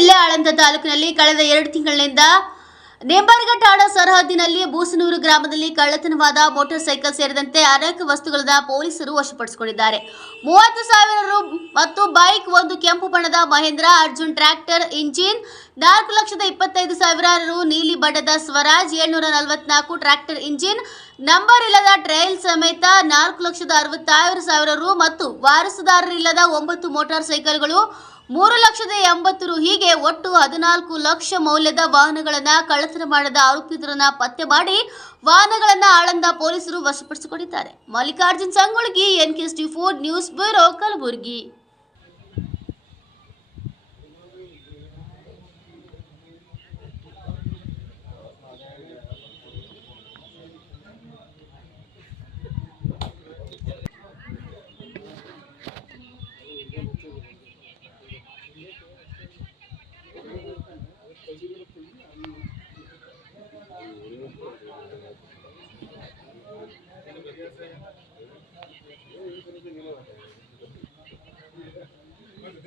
ಜಿಲ್ಲೆ ಆಳಂದ ತಾಲೂಕಿನಲ್ಲಿ ಕಳೆದ ಎರಡು ತಿಂಗಳಿನಿಂದ ನೇಂಬಾರ್ಗಠಾಣ ಸರಹದ್ದಿನಲ್ಲಿ ಬೂಸನೂರು ಗ್ರಾಮದಲ್ಲಿ ಕಳ್ಳತನವಾದ ಮೋಟಾರ್ ಸೈಕಲ್ ಸೇರಿದಂತೆ ಅನೇಕ ವಸ್ತುಗಳನ್ನ ಪೊಲೀಸರು ವಶಪಡಿಸಿಕೊಂಡಿದ್ದಾರೆ. ಮೂವತ್ತು ಸಾವಿರ ರು ಮತ್ತು ಬೈಕ್, ಒಂದು ಕೆಂಪು ಬಣ್ಣದ ಮಹೇಂದ್ರ ಅರ್ಜುನ್ ಟ್ರ್ಯಾಕ್ಟರ್ ಇಂಜಿನ್, ನಾಲ್ಕು ಲಕ್ಷದ ಇಪ್ಪತ್ತೈದು ಸಾವಿರ ರು ನೀಲಿ ಬಣ್ಣದ ಸ್ವರಾಜ್, ಏಳ್ನೂರ ನಲವತ್ನಾಲ್ಕು ಟ್ರ್ಯಾಕ್ಟರ್ ಇಂಜಿನ್ ನಂಬರ್ ಇಲ್ಲದ ಟ್ರೈಲ್ ಸಮೇತ ನಾಲ್ಕು ಲಕ್ಷದ ಅರವತ್ತಾರು ಸಾವಿರ ರು ಮತ್ತು ವಾರಸುದಾರರಿಲ್ಲದ ಒಂಬತ್ತು ಮೋಟಾರ್ ಸೈಕಲ್ಗಳು ಮೂರು ಲಕ್ಷದ ಎಂಬತ್ತು ರು ಹೀಗೆ ಒಟ್ಟು ಹದಿನಾಲ್ಕು ಲಕ್ಷ ಮೌಲ್ಯದ ವಾಹನಗಳನ್ನು ಕಳ್ಳತನ ಮಾಡದ ಆರೋಪಿತರನ್ನ ಪತ್ತೆ ಮಾಡಿ ವಾಹನಗಳನ್ನು ಆಳಂದ ಪೊಲೀಸರು ವಶಪಡಿಸಿಕೊಂಡಿದ್ದಾರೆ. Mallikarjun Sangolagi NKST four news bureau Kalaburagi.